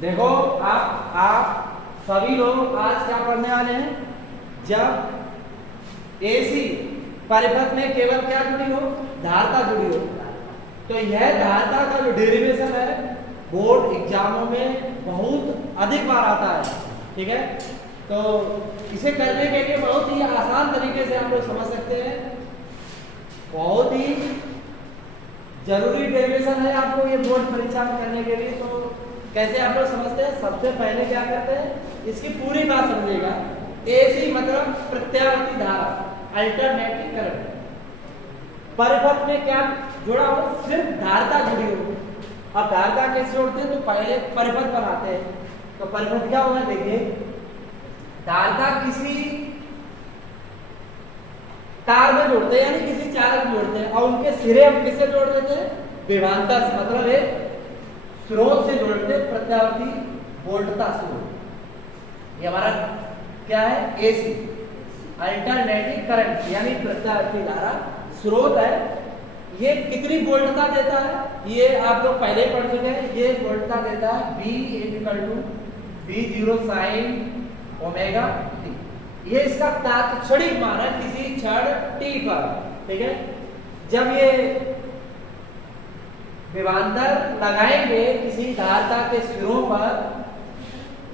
देखो आप सभी लोग आज क्या पढ़ने वाले हैं, जब एसी परिपथ में केवल क्या जुड़ी हो, धारता जुड़ी हो, तो यह धारता का जो डेरिवेशन है बोर्ड एग्जामों में बहुत अधिक बार आता है। ठीक है, तो इसे करने के लिए बहुत ही आसान तरीके से आप लोग समझ सकते हैं, बहुत ही जरूरी डेरिवेशन है आपको ये बोर्ड परीक्षा में करने के लिए। तो कैसे आप लोग समझते हैं, सबसे पहले क्या करते हैं, इसकी पूरी बात समझिएगा। एसी मतलब प्रत्यावर्ती धारा, अल्टरनेटिंग करंट। परिपथ में क्या जुड़ा हो, सिर्फ धारता जुड़ी हो। अब धारता कैसे जोड़ते हैं, तो पहले परिपथ बनाते हैं। तो परिपथ क्या होगा, देखिए धारता किसी तार में जोड़ते हैं, यानी किसी चालक में जोड़ते हैं, और उनके सिरे हम किससे जोड़ देते हैं, विभवांतर से, मतलब एक स्रोत से जोड़ते हैं, प्रत्यावर्ती वोल्टता स्रोत। ये हमारा क्या है, एसी अल्टरनेटिंग करंट, यानी प्रत्यावर्ती धारा स्रोत है। ये कितनी वोल्टता देता है, ये आप लोग पहले ही पढ़ चुके हैं। ये वोल्टता देता है V=V0 sin ओमेगा t। ये इसका तात्क्षणिक मान है किसी क्षण t पर। ठीक है, जब ये विभवांतर लगाएंगे किसी धारता के सिरों पर,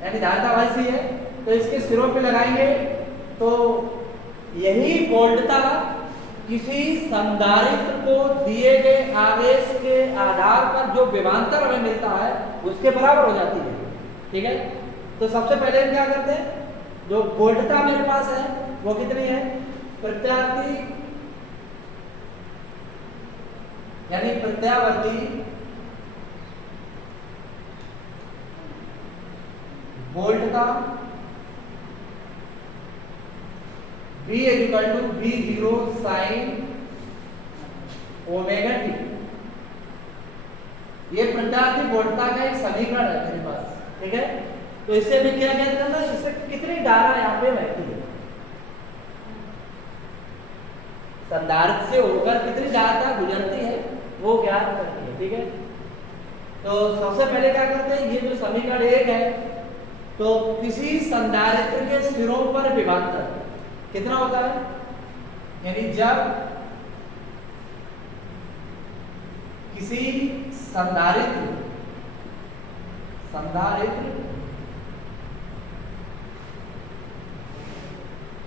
यानी धारता वैसी है तो इसके सिरों पे लगाएंगे, तो यही वोल्टता किसी संधारित्र को दिए गए आवेश के आधार पर जो विभवांतर हमें मिलता है उसके बराबर हो जाती है। ठीक है, तो सबसे पहले हम क्या करते हैं, जो वोल्टता मेरे पास है वो कितनी है, प्रत्यावर्ती यानी प्रत्यावर्ती वोल्टता V=V0 sin ओमेगा t। ये प्रत्यावर्ती वोल्टता का एक समीकरण है मेरे पास। ठीक है, तो इससे भी क्या कहते हैं ना, इससे कितनी धारा यहाँ पे बहती है, संधारित्र से होकर कितनी धारा गुजरती है वो ज्ञात करती है। ठीक है, तो सबसे पहले क्या करते हैं, ये जो समीकरण एक है, तो किसी संधारित्र के सिरों पर विभवांतर कितना होता है, यानी जब किसी संधारित्र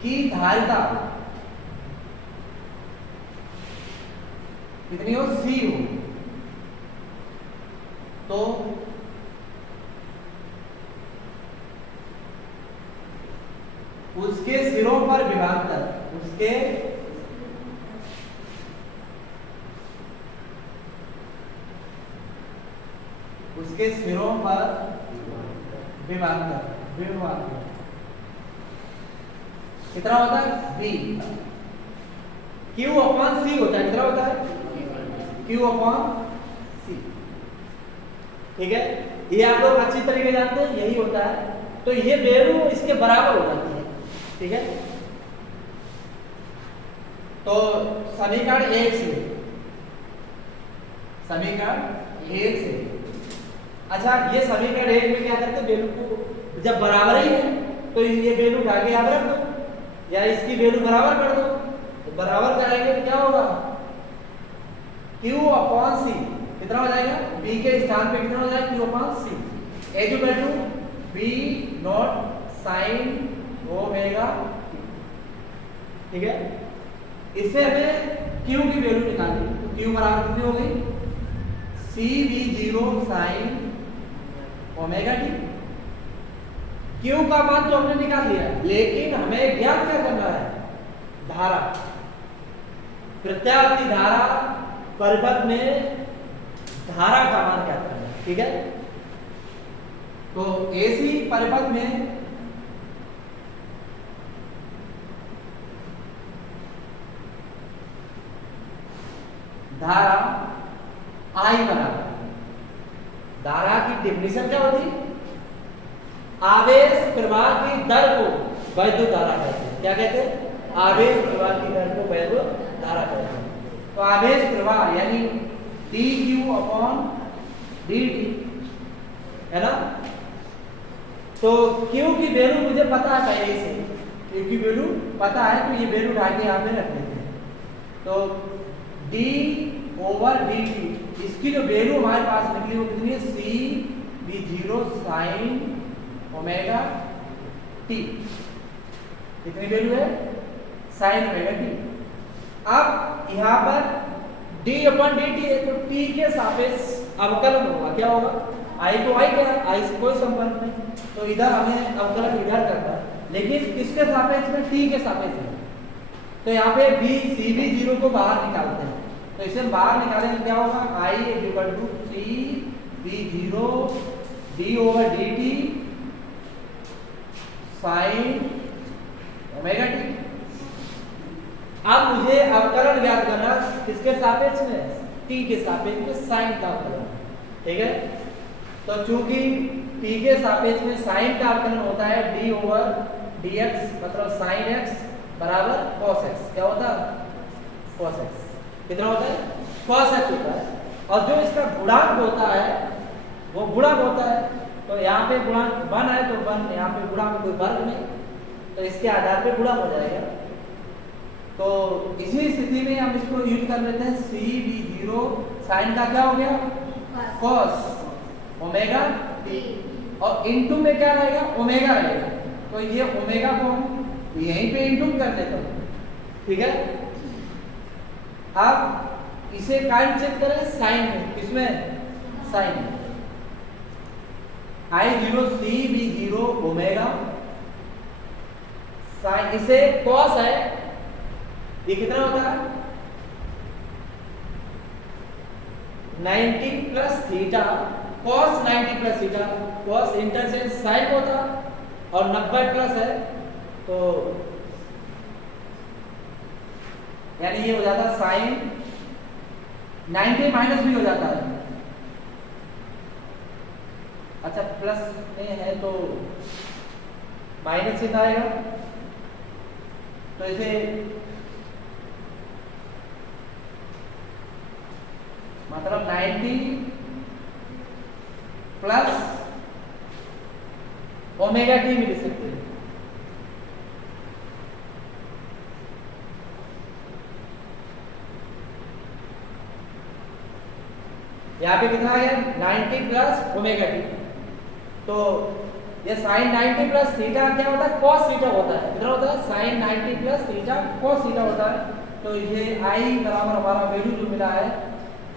की धारिता कितनी हो, C हो, तो उसके सिरों पर विभवांतर, उसके सिरों पर विभवांतर कितना होता है, V। Q/C होता है, कितना होता है, Q/C। ठीक है, ये आप लोग अच्छी तरीके जानते हैं, यही होता है। तो ये वैल्यू इसके बराबर हो जाती है। ठीक है, तो समीकरण एक से अच्छा, ये समीकरण एक में क्या करते हैं, वैल्यू को जब बराबर ही है तो ये वैल्यू उठा के यहाँ रख दो, या इसकी वैल्यू बराबर कर दो। तो बराबर कराएंगे तो क्या होगा, Q/C कितना हो जाएगा, B के स्थान पे कितना हो जाएगा, Q/C V0 sin omega t। ठीक है, इससे हमें Q की वैल्यू निकालनी, तो Q बराबर कितनी हो गई, CV0 sin omega t। Q का मान तो हमने निकाल लिया, लेकिन हमें ज्ञात क्या करना है, धारा, प्रत्यावर्ती धारा, परिपथ में धारा का मान क्या करना है। ठीक है, तो एसी परिपथ में धारा I बराबर, धारा की डेफिनेशन क्या होती, आवेश प्रवाह की दर को वैद्युत धारा कहते हैं। क्या कहते हैं, आवेश प्रवाह की दर को वैद्युत धारा कहते हैं। तो आवेश प्रवाह यानी dQ/dt है ना, तो Q की वैल्यू मुझे पता है पहले से, Q की वैल्यू पता है, तो ये वैल्यू उठा के यहाँ पे रख देते हैं। तो d ओवर dt, इसकी जो वैल्यू हमारे पास निकली वो कितनी है, C v0 sin omega t, कितनी वैल्यू है, sin ओमेगा t। अब यहाँ पर d अपन dt है, तो t के सापेक्ष अवकलन होगा, क्या होगा, i तो i गया, i से कोई संबंध नहीं, तो इधर हमें अवकलन इधर करना है, लेकिन किसके सापेक्ष में, t के सापेक्ष में। तो यहाँ पे b c v0 को बाहर निकालते हैं, तो इसे बाहर निकालेंगे क्या होगा, i equal to c v0 d over dt sin omega t। अब मुझे अवकलन ज्ञात करना किसके सापेक्ष में, t के सापेक्ष में sin का अवकलन, ठीक है। तो चूंकि t के सापेक्ष में sin का अवकलन होता है d ओवर dx, मतलब sin x बराबर cos x, क्या होता है, cos x, कितना होता है, cos x होता है। और जो इसका गुणांक होता है वो गुणक होता है, तो यहाँ पे गुणांक 1 है, तो 1, यहाँ पे गुणांक कोई वर्ग नहीं, तो इसके आधार पे गुणा हो जाएगा। तो इसी स्थिति में हम इसको यूज कर लेते हैं, c v0 sin का क्या हो गया, cos ओमेगा t, और इनटू में क्या रहेगा, ओमेगा रहेगा, तो ये ओमेगा को हम यहीं पे इनटू कर देता हूँ, ठीक है। अब इसे काइंड चेक करें साइन में, किसमें, साइन में, I0 c v0 omega sine, इसे cos है, ये कितना होता है, 90 plus theta, cos 90 plus theta, cos interchange sine होता और 90 प्लस है, तो यानी ये हो जाता साइन 90 माइनस भी हो जाता है, अच्छा प्लस में है तो माइनस चिन्ह आएगा, तो इसे मतलब 90 प्लस ओमेगा टी भी लिख सकते हैं। यहाँ पे कितना आ गया, 90 प्लस ओमेगा टी, तो ये साइन 90 प्लस थीटा क्या होता है, कॉस थीटा होता है, कितना होता है, sine 90 plus theta cos theta होता है। तो ये आई बराबर हमारा वैल्यू जो मिला है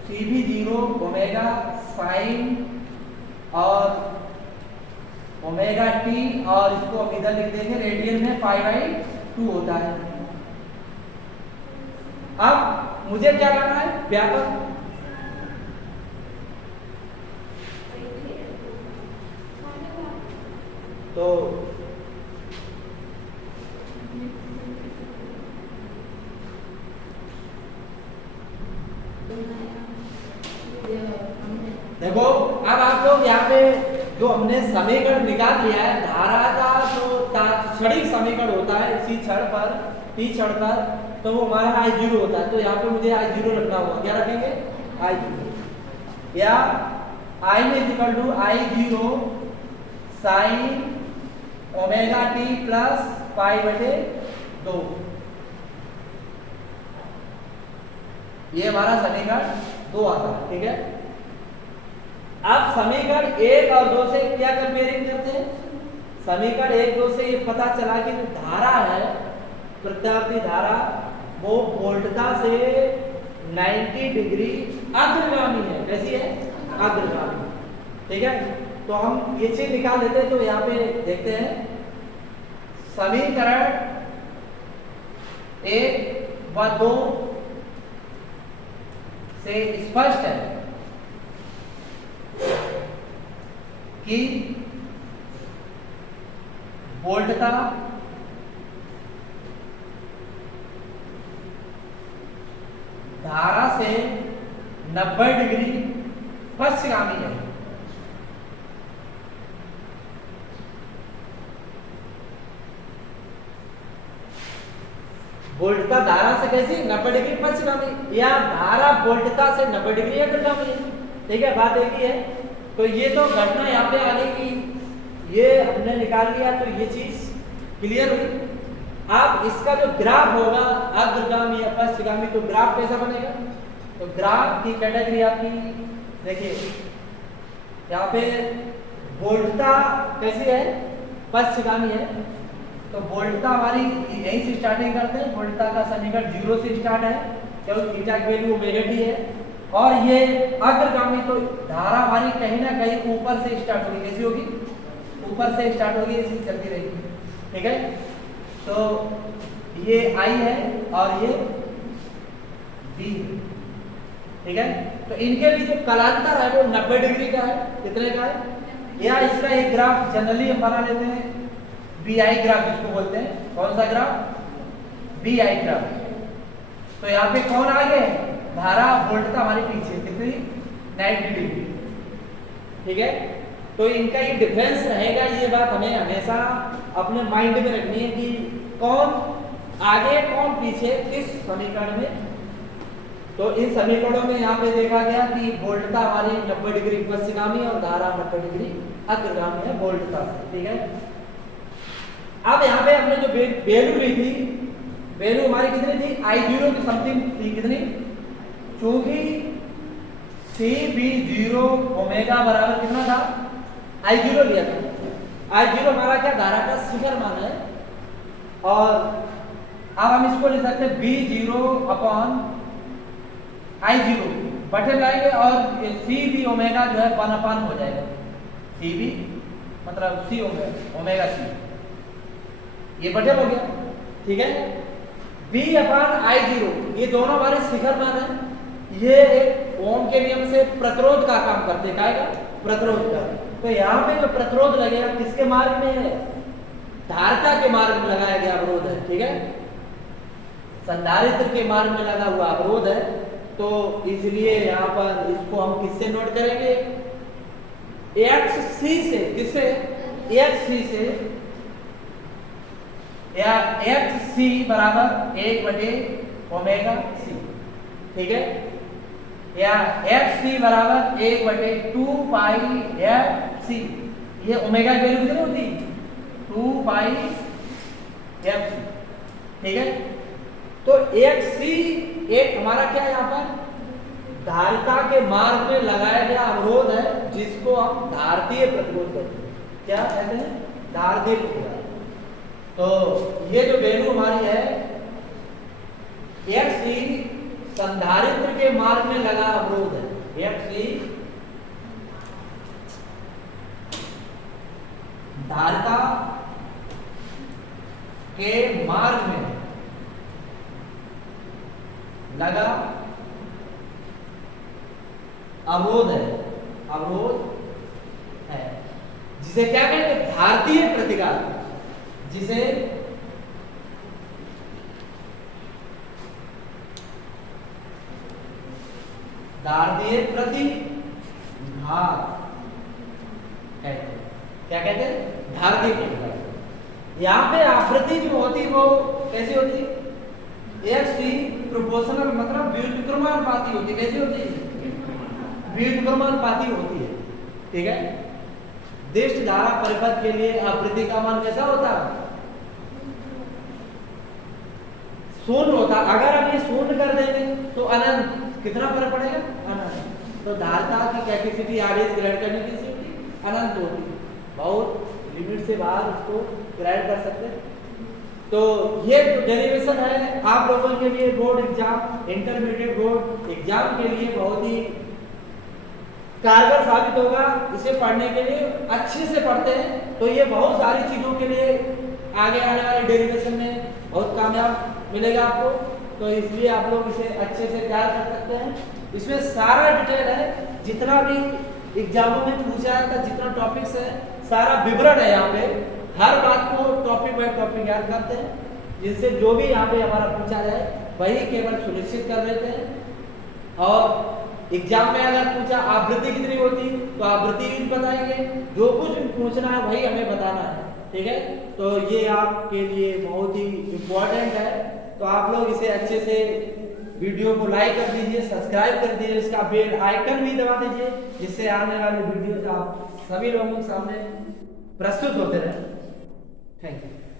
सी भी 0 ओमेगा साइन और ओमेगा टी, और इसको हम इधर लिख देंगे रेडियन में π/2 होता है। अब मुझे क्या करना है, व्यापक, तो देखो अब आप लोग यहाँ पे जो हमने समीकरण निकाल लिया है, धारा का जो क्षणिक समीकरण होता है इसी क्षण पर, टी क्षण पर, तो वो हमारा I0 होता है। तो यहाँ पे मुझे I0 रखना होगा, क्या रखेंगे, I0, या I equal to I0 sine omega t plus π/2, ये हमारा समीकरण 2 आता है, ठीक है। अब समीकरण 1 और 2 से क्या कंपेयरिंग करते हैं, समीकरण 1 2 से ये पता चला कि जो धारा है, प्रत्यावर्ती धारा, वो वोल्टता से 90 डिग्री अग्रगामी है, कैसी है, अग्रगामी, ठीक है। तो हम ये चीज निकाल लेते हैं, तो यहाँ पे देखते हैं समीकरण 1 व 2 से स्पष्ट है कि वोल्टता धारा से 90 डिग्री पश्चिमगामी है। वोल्टता धारा से कैसी, 90 डिग्री पश्चिमगामी, या धारा वोल्टता से 90 डिग्री अग्रगामी है, ठीक है, बात एक ही है। तो ये तो घटना यहाँ पे आ गई कि ये हमने निकाल लिया, तो ये चीज क्लियर हुई। अब इसका जो ग्राफ होगा अग्रगामी या पश्चगामी, तो ग्राफ कैसा बनेगा? तो ग्राफ की कैटेगरी आपकी देखिए, यहाँ पे बोल्टता कैसी है? पश्चगामी है। तो बोल्टता वाली यहीं से स्टार्टिंग करते हैं। बोल्टता का समीकरण 0 से स्टार्ट है, क्योंकि थीटा की वैल्यू ओमेगा टी है। और ये अग्रगामी, तो धारा हमारी कहीं ना कहीं ऊपर से स्टार्ट होगी। कैसी होगी? ऊपर से स्टार्ट होगी, इसकी चलती रहेगी। ठीक है, तो ये आई है और ये बी। ठीक है, तो इनके बीच जो कालांतर है वो 90 डिग्री का है। कितने का है? या इसका एक ग्राफ जनरली हम बना लेते हैं, बी आई ग्राफ जिसको बोलते हैं। कौन सा ग्राफ? B I graph. तो यहाँ पे कौन आगे है? धारा वोल्टता हमारे पीछे, कितनी? 90 डिग्री। ठीक है, तो इनका ये डिफरेंस रहेगा। ये बात हमें हमेशा अपने माइंड में रखनी है कि कौन आगे कौन पीछे किस समीकरण में। तो इन समीकरणों में यहाँ पे देखा गया कि वोल्टता हमारी 90 डिग्री पश्चिगामी और धारा 90 डिग्री अग्रगामी है वोल्टता से। ठीक है, अब यहाँ पे हमने जो वैल्यू ली थी, वैल्यू हमारी कितनी थी? I0 की समथिंग थी। कितनी? चूंकि CB0 ओमेगा बराबर कितना था? I0 लिया था। I0 हमारा क्या? धारा का शिखर मान है। और अब हम इसको लिख सकते हैं B0 अपॉन I0 बटे लाएंगे, और CB ओमेगा जो है 1 हो जाएगा। CB मतलब C ओमेगा C, ये बटे हो गया। ठीक है, B अपॉन I0, ये दोनों हमारे शिखर मान है। ये एक ओम के नियम से प्रतिरोध का काम करते हैं। क्या? प्रतिरोध का। तो यहाँ पे जो प्रतिरोध लगेगा किसके मार्ग में है? धारिता के मार्ग में लगाया गया अवरोध है। ठीक है, संधारित्र के मार्ग में लगा हुआ अवरोध है। तो इसलिए यहाँ पर इसको हम किससे नोट करेंगे? XC से। किससे? XC से, या XC बराबर 1 बटे ओमेगा C। ठीक है, या XC बराबर 1 बटे 2 पाई FC। ये ओमेगा की वैल्यू कितनी होती? 2 पाई FC। ठीक है, तो XC एक हमारा क्या है यहाँ पर? धारिता के मार्ग में लगाया गया अवरोध है, जिसको हम धारतीय प्रतिरोध कहते हैं। क्या कहते हैं? धारतीय प्रतिरोध। तो ये जो वैल्यू हमारी है XC संधारित्र के मार्ग में लगा अवरोध है। XC धारिता के मार्ग में लगा अवरोध है। अवरोध है जिसे क्या कहते हैं? धारतीय प्रतिघात। जिसे धारतीय प्रतिघात कहते हैं। क्या कहते हैं? धारतीय प्रतिघात। यहाँ पे आवृत्ति जो होती वो कैसी होती? XC प्रोपोर्शनल मतलब व्युत्क्रमानुपाती होती। कैसी होती है? व्युत्क्रमानुपाती होती है। ठीक है, दिष्ट धारा परिपथ के लिए आवृत्ति का मान कैसा होता? शून्य होता। अगर हम ये शून्य कर देंगे तो अनंत। कितना फर्क पड़ेगा? अनंत। तो धारिता की कैपेसिटी आवेश ग्रहण करने की कैपेसिटी अनंत होती है। बहुत लिमिट से बाहर उसको ग्रहण कर सकते हैं। तो ये जो डेरिवेशन है आप लोगों के लिए board exam, intermediate board exam के लिए बहुत ही कारगर साबित होगा। इसे पढ़ने के लिए अच्छे से पढ़ते हैं तो ये बहुत सारी चीजों के लिए आगे आने वाले डेरिवेशन में बहुत कामयाब मिलेगा आपको। तो इसलिए आप लोग इसे अच्छे से तैयार कर सकते हैं। इसमें सारा डिटेल है, जितना भी एग्जामों में पूछा जाता है, जितना टॉपिक्स है सारा विवरण है। यहाँ पे हर बात को टॉपिक बाय टॉपिक याद करते हैं, जिससे जो भी यहाँ पे हमारा पूछा जाए वही केवल सुनिश्चित कर लेते हैं। और एग्जाम में अगर पूछा आवृत्ति कितनी होती तो आवृत्ति भी बताएंगे। जो कुछ भी पूछना है वही हमें बताना है। ठीक है, तो ये आपके लिए बहुत ही इम्पोर्टेंट है। तो आप लोग इसे अच्छे से वीडियो को लाइक कर दीजिए, सब्सक्राइब कर दीजिए, इसका बेल आइकन भी दबा दीजिए, जिससे आने वाले वीडियो आप सभी लोगों के सामने प्रस्तुत होते रहे। Thank you.